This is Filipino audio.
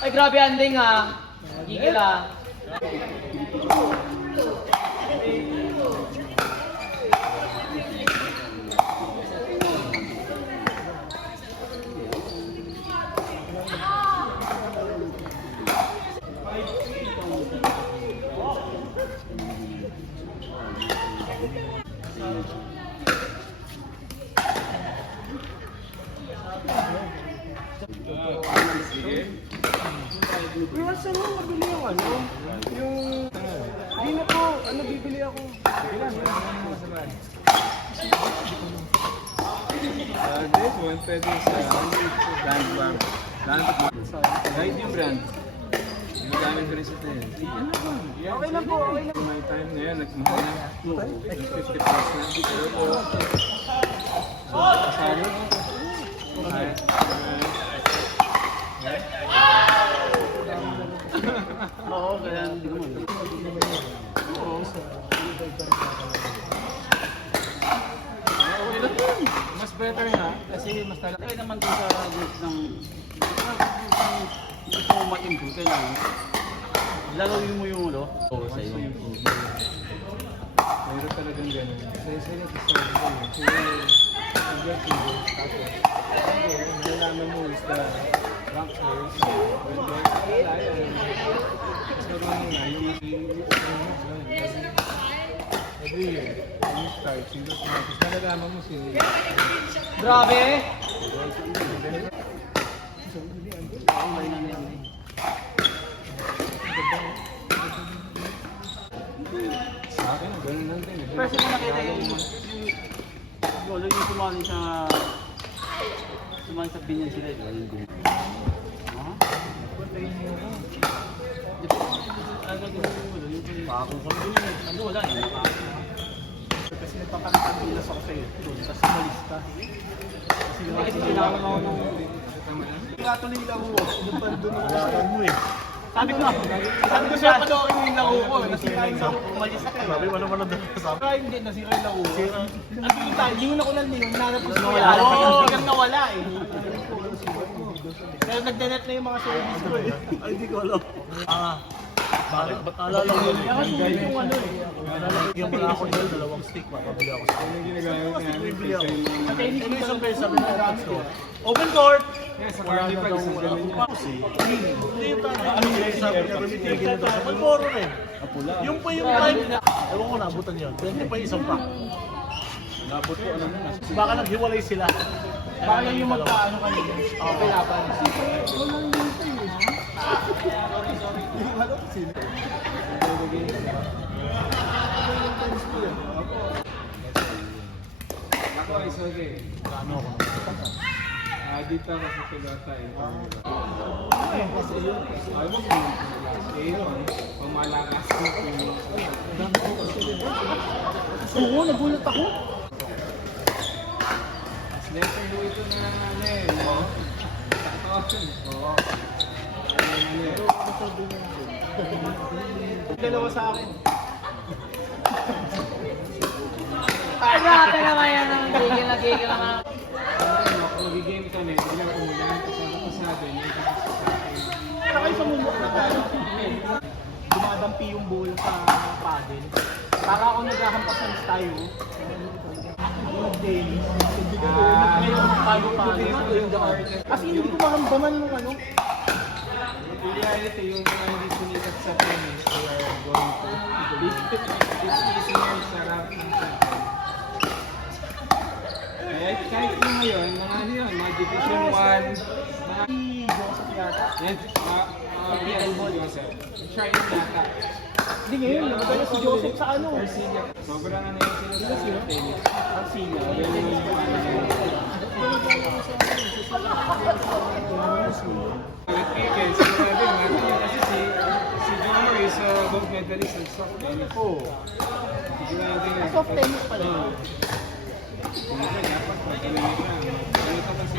Ay, grabe anding ha. Gigil ha. Pero saan mo mabili yung ano? Yung... Hindi na po, ano bibili ako? This 120 sa brand. Kahit yung brand. Ginagamit ko rin sa tayo. Okay lang po, okay lang. May time na yan, nagmahal na. 50 pesos na. Pero po, kasali. Oo, kaya hindi naman. Oo, okay lang yun. Mas better na. Kasi mas talakay naman doon sa group ng... Gusto mo mag-improve, kailangan. Lalawin mo yung ulo. Oo, sa iyo. Mayroon talagang ganun. Sa inyo, sa inyo. Tapos, nalaman mo is the rank players. Mas maganda na yung every year, when you start, sino sumatis, nalalaman mo sino. Grabe. Sa akin, ganun lang din. First mo nakita yung golo yung sumali sa binyan sila, di ba? Yung golo. Ha? Patayin mo ako. Di ba? Ano yung pakong kami dun eh. Ano wala eh. Kasi nagpapakita bilas ako sa'yo. Kasi malista. Kasi bakit kailangan ako nung... Katuloy lang mo. Doon ako sa mo eh. Sabi ko siya panoorin mo yung laro ko. Nasira yung laro ko. Umalis ako. Sabi mo naman ang sabi. Kaya hindi, nasira yung laro ko. Ang kita, yung ako lang din, nanap ko nawala. Oo, biglang nawala eh. Pero nagdanet na yung mga service ko eh. Ay, hindi ko alam. Bakit? Ba't alala ko yun? Kaya sulit yung ano eh. Yung mga ako doon, dalawang stick, mapabili ako sa Ano ginagawa ko bibili ako. Sa tennis, ano isang beses sabi ng gamit ko? Open court! Yes, sa carnival, isang ganun yun. Hindi yung tama. Ano yung sabi niya, rumitigil ito sa Malboro rin. Yung pa yung time. Ewan ko, nabutan yun. 20 pa yung isang pack. Nabot ko, ano na. Baka naghiwalay sila. Baka yan yung magkaano kanina. Oo. Pilapan. Ako ay sorry. Ano ako? Dito ako sa Tugata eh. Ay mo kung pamalakas mo kung Oo, nagulat ako. letter mo ito na ano eh. Oo. Dalawa sa akin. Ay, grabe naman yan ang gigil na gigil naman. Magigame kami, biglang umulan kasi ako sabi, may kasi sa akin. Saka yung sumubok na gano'n. Dumadampi yung bowl sa paddle. Para ako naghahampas ng style. Yung tennis. Ngayon, pago-pago. As in, hindi ko mahamdaman yung ano. In reality, yung mga hindi sumikat sa tennis, they are going to it's easier sa rap ng second. Kahit yung ngayon, mga ano yun, mga Division 1, mga Joseph yata. yan, PL Ball Joseph. Try yung yata. Hindi ngayon, nabagay si Joseph sa ano. Arcilia. Sobrang ano yun sila sa tennis. Arcilia. With Pickens, sigurado yung natin yun kasi si Junior is gold medalist in soft tennis. Oo. Sigurado yun. Soft tennis pala. Dapat pag-tuloy na. Ganito kasi